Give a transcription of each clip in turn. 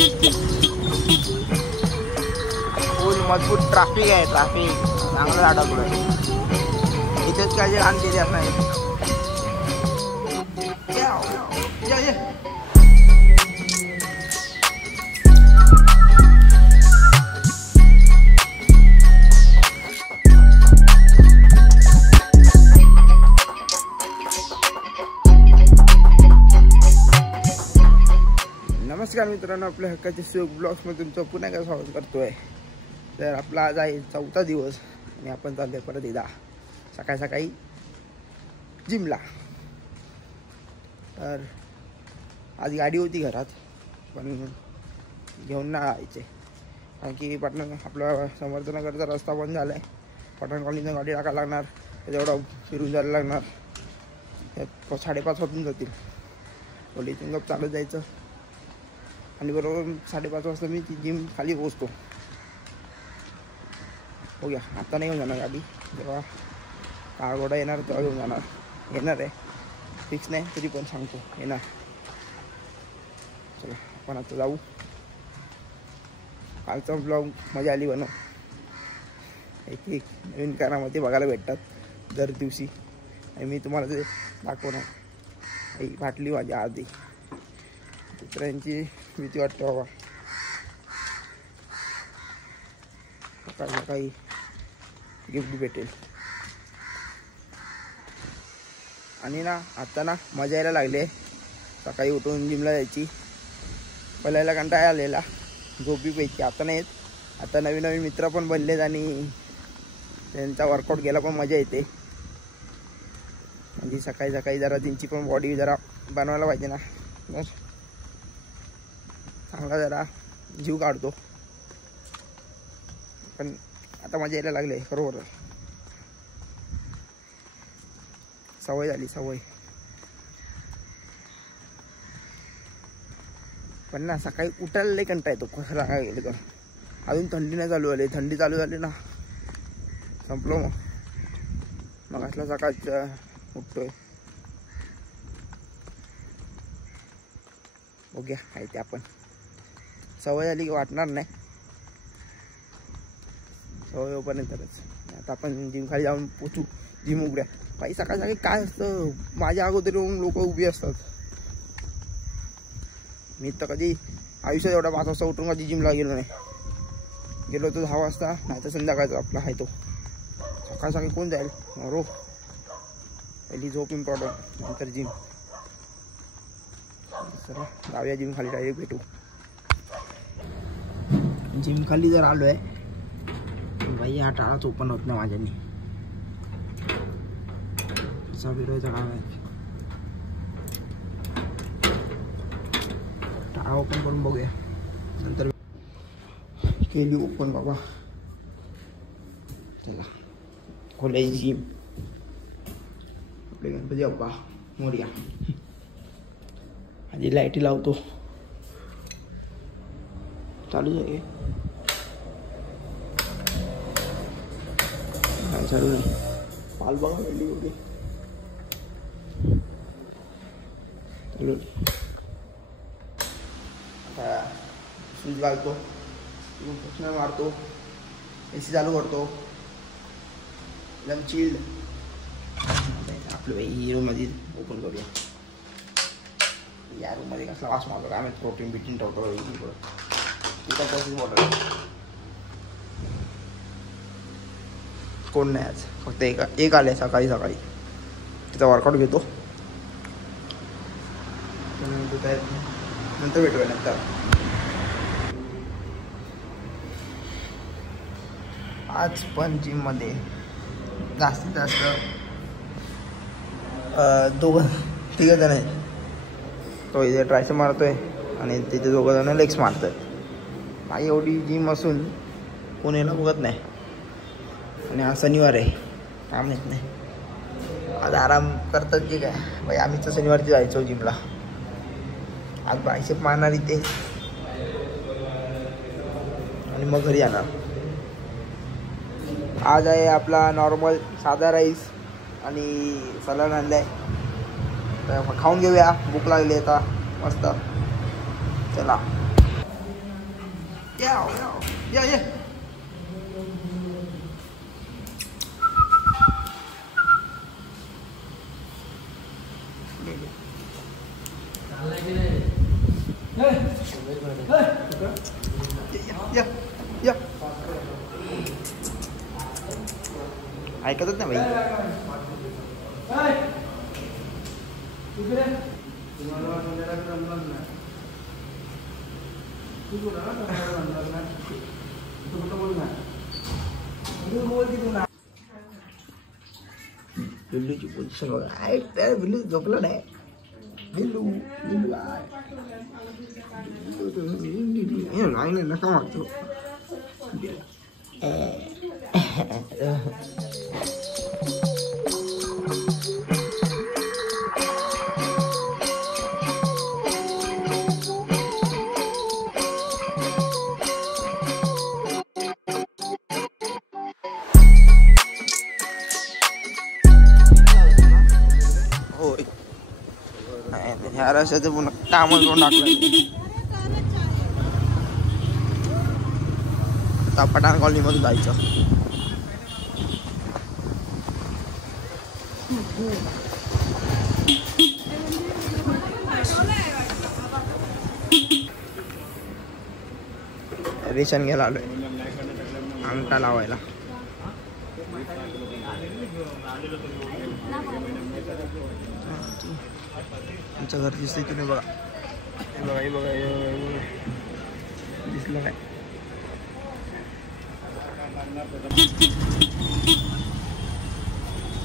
फुल मजबूत ट्रॅफिक आहे, ट्रॅफिक चांगलं अडकलं. इथेच काय जे रान केली नाही. नमस्कार मित्रांनो, आपल्या हक्काचे सुयोग ब्लॉग्समध्ये तुमचं पुन्हा एकदा स्वागत करतोय. तर आपला आज आहे 4था दिवस आणि आपण चाललोय परत एकदा सकाळी सकाळी जिमला. तर आज गाडी होती घरात, पण घेऊन नाही जायचे कारण की पटण आपला समर्थनगरचा रस्ता बंद झाला आहे. पटण कॉलनीनं गाडी टाकायला लागणार, तेवढं फिरून जायला लागणार. 5:30 वाजून जातील. बोली इथून गप चालत जायचं आणि बरोबर 5:30 वाजता मी ती जिम खाली पोचतो. हो गया, आता नाही येऊन जाणार गाडी. जेव्हा काळगोडा येणार तेव्हा घेऊन जाणार. येणार आहे, फिक्स नाही तरी पण सांगतो येणार. चला आपण आता जाऊ. कालचा ब्लॉग मजा आली बनव. एक नवीन कारामध्ये बघायला भेटतात दर दिवशी आणि मी तुम्हाला ते दाखवणार. ही फाटली माझी आधी दुसऱ्यांची भीती वाटते बाबा. सकाळी सकाळी गिफ्ट भेटेल. आणि ना आता ना मजा यायला लागले सकाळी उठून जिमला जायची. पहिल्याला कंटाळा आलेला, झोपी प्यायची. आता नाही येत. आता नवीन नवीन मित्र पण बनलेत आणि त्यांचा वर्कआउट केला पण मजा येते. म्हणजे सकाळी सकाळी जरा त्यांची पण बॉडी जरा बनवायला पाहिजे ना, बस चांगला जरा जीव काढतो. पण आता मजा यायला लागले, बरोबर सवय झाली सवय. पण ना सकाळी उठायला लई कंटाळा येतो कसं रागा गेले तर. अजून थंडी नाही चालू झाली. थंडी चालू झाली ना संपलो. मग असला सकाळचं उठतोय. बघूया काय ते. आपण सवय झाली की वाटणार नाही, सवय होईपर्यंतच. आता आपण जिम खाली जाऊन पोचू. जिम उघड्या बाई. सकाळी सकाळी काय असतं, माझ्या अगोदर येऊन लोक उभी असतात. मी तर कधी आयुष्यात एवढा 5 वाजता उठून कधी जिमला गेलो नाही. गेलो तो 10 वाजता, नाही तर संध्याकाळचा आपला आहे तो. सकाळी सकाळी कोण जाईल रो. पहिली झोप इम्पॉर्टंट, नंतर जिम. चला जाऊया जिम खाली, डायरेक्ट भेटू. जिम खाली जर आलो आहे बाई, हा टाळाच ओपन होत नाही माझ्याने. असा फिरवायचा काम आहे. टाळा ओपन करून बघूया नंतर. केली ओपन बाबा. चला खोलायची जिम. आपले गणपती बाप्पा मोरया. आधी लाईटी लावतो. चालू आहे चालू नाही. पाल बघा वेळी एवढी चालू. आता स्विच घालतो, प्रश्न मारतो, AC चालू करतो. एकदम चिल्ड. आपलं ही रूममध्ये ओपन करूया. या रूममध्ये कसला वास मारतो काय माहिती. प्रोटीन बिटीन ठेवतो इकडं. तिथं बॉटल कोण नाही आज, फक्त एक आले सकाळी सकाळी. तिचा वर्कआउट घेतो, नंतर भेटूया नंतर. आज पण जिममध्ये जास्तीत जास्त 2-3 जण आहेत. तो इथे ट्रायसेप मारतोय आणि तिथे 2 जण लेग्स मारतात. माझी एवढी जिम असून कोण याला बघत नाही. आणि हा शनिवार आहे, काम येत नाही. आज आराम करतात की काय बाई. आम्ही तर शनिवारची जायचो जिमला. आज बायसेप मारणार इथे आणि मग घरी जाणार. आज आहे आपला नॉर्मल साधा राईस आणि सलाड आणलं आहे. तर खाऊन घेऊया, भूक लागली आता मस्त. चला या ऐकतच नाही भाई. बिल्लूची पोझिशन बघा. बिल्लू झोपला नाही. बिल्लू नाही नका मागतो. ह्या रस्त्याचं पुन्हा काम करून टाकलं. आता पठाण कॉलनी मधून जायचं. रेशन घ्यायला आलोय अंगठा लावायला. आमचं घर दिसतंय तुम्ही बघा. हे बघा दिसलं काय.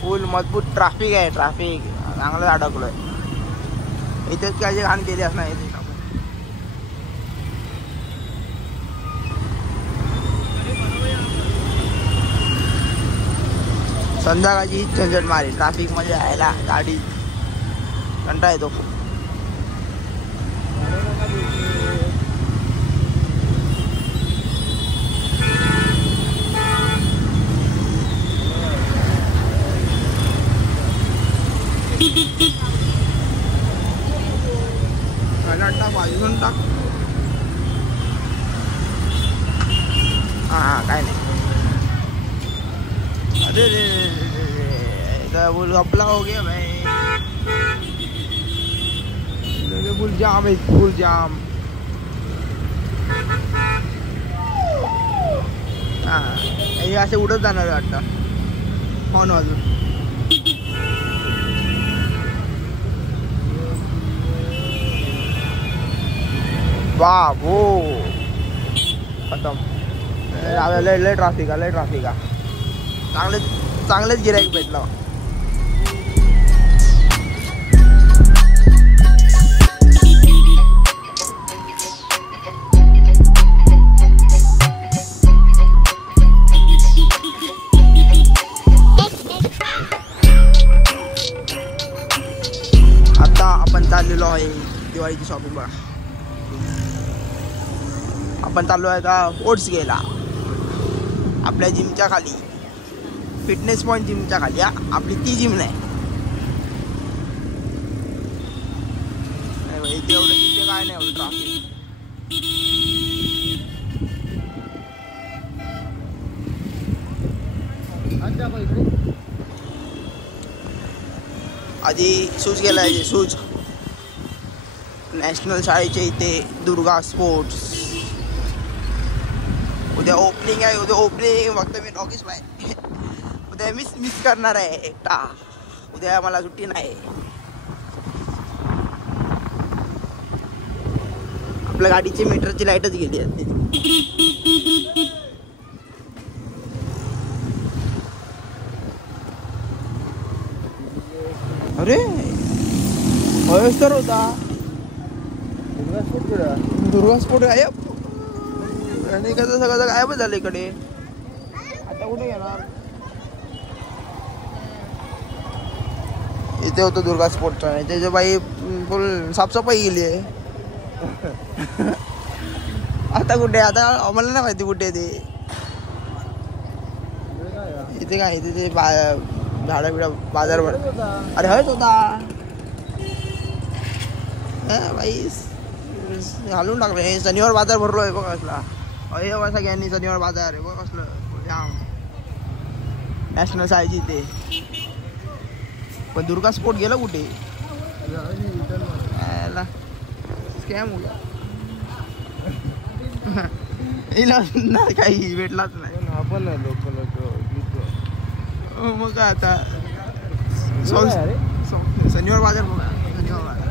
फुल मजबूत ट्रॅफिक आहे. ट्रॅफिक चांगलं अडकलोय. इथेच काय घाण केली असणार इथे. संध्याकाळची झंझट मारी ट्रॅफिक मध्ये यायला. गाडी कंटाळा येतो. बाजून टाक. हा काय नाही. अरे रे बोल अपला हो गया भाई. फुल जाम आहे. फुल जाम. हा हे असे उडत जाणार वाटतं. फोन वाजून बाबो खतम. लय ट्रॅफिक आहे. चांगलेच गिराईक भेटला. आता आपण चाललेलो आहे दिवाळीची शॉपिंग बघा. आपण चाललो आहे का ओट्स घ्यायला आपल्या जिमच्या खाली. फिटनेस पॉईंट जिमच्या खाली. आपली ती जिम नाही. इथे एवढं तिथे काय नाही एवढं ट्रॅफिक. आधी शूज गेलाय. शूज नॅशनल शाळेच्या इथे दुर्गा स्पोर्ट्स. उद्या ओपनिंग आहे. उद्या ओपनिंग फक्त मी नॉकिस बाय. उद्या मिस करणार आहे एकटा. उद्या मला सुट्टी नाही. आपल्या गाडीची मीटरची लाईटच गेली आहे. अरे तर होता दुर्गा स्पोर्ट गायब. आणि कसं सगळं गायबच झालं इकडे. आता कुठे गेला. इथे होतो दुर्गा स्पोर्टचा. त्याच्या बाई फुल साफसफाई गेली आहे. आता कुठे. आता आम्हाला नाही माहिती कुठे ते. इथे काय इथे ते झाडा बिडा बाजार भर. अरे हळद होता बाई. घालून टाकले. शनिवार बाजार भरलो आहे बघा असला. अरे बाबा सगळ्यांनी शनिवार बाजार आहे बघ कसलं जाम नॅशनल सायजी ते पण दुर्गा स्पोर्ट गेलं कुठे स्कॅम हो गया काही भेटलाच नाही आपण मग काय आता शनिवार बाजार बघा शनिवार बाजार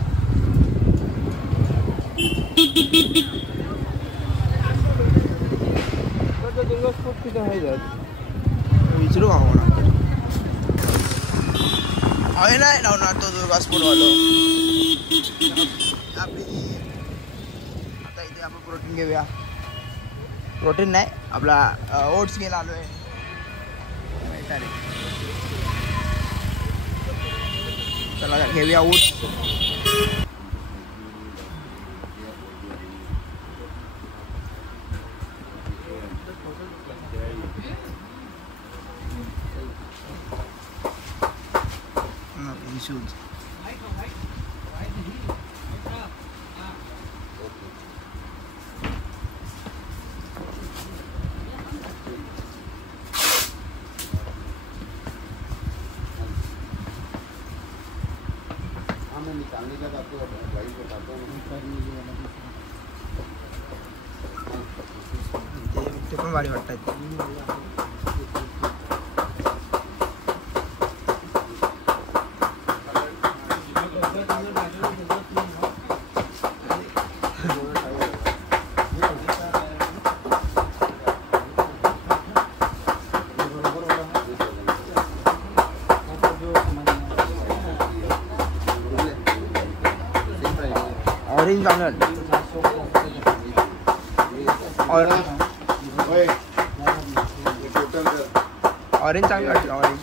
विचारू का मला आहे नाही लावणार तो दुर्गा स्पोर्टवालो आपली आता इथे आपण प्रोटीन घेऊया प्रोटीन नाही आपला ओट्स घ्यायला आलो आहे चला घेऊया ओट्स शूज ते पण भारी वाटतात ऑरेंज चांगलं ऑरेंज चांगलं वाटतं ऑरेंज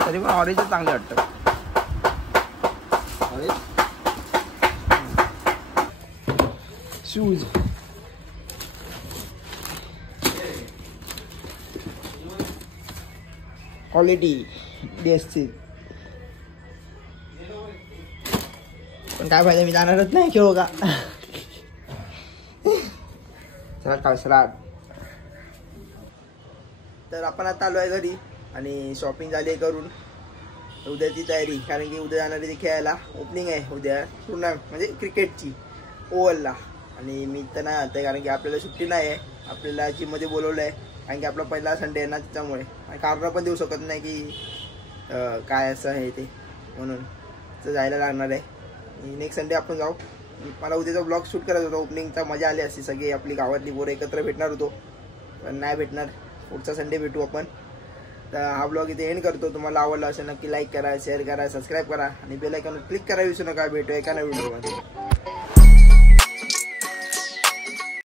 तरी पण ऑरेंज चांगलं वाटतं शूज क्वालिटी DSC पण काय फायदा मी जाणारच नाही खेळू का चला कळसराट तर आपण आता आलो आहे घरी आणि शॉपिंग झाली आहे करून उद्याची तयारी कारण की उद्या जाणारी ती खेळायला ओपनिंग आहे उद्या टुर्नामेंट म्हणजे क्रिकेटची ओव्हरला आणि मी तर नाही आता कारण की आपल्याला सुट्टी नाही आहे आपल्याला जिममध्ये बोलवलं आहे कारण की आपला पहिला संडे आहे ना त्याच्यामुळे आणि कारण पण देऊ शकत नाही की काय असं आहे ते म्हणून तर जायला लागणार आहे नेक्स्ट संडे आपण जाऊ मला उद्याचा ब्लॉग शूट करायचा होता ओपनिंगचा मजा आली असती सगळी आपली गावातली पोरं एकत्र भेटणार होतो पण नाही भेटणार पुढचा संडे भेटू आपण तर हा ब्लॉग इथे एंड करतो तुम्हाला आवडला असेल नक्की लाईक करा शेअर करा सबस्क्राईब करा आणि बेल आयकॉन क्लिक करा विसरू नका भेटू एका नवीन व्हिडिओमध्ये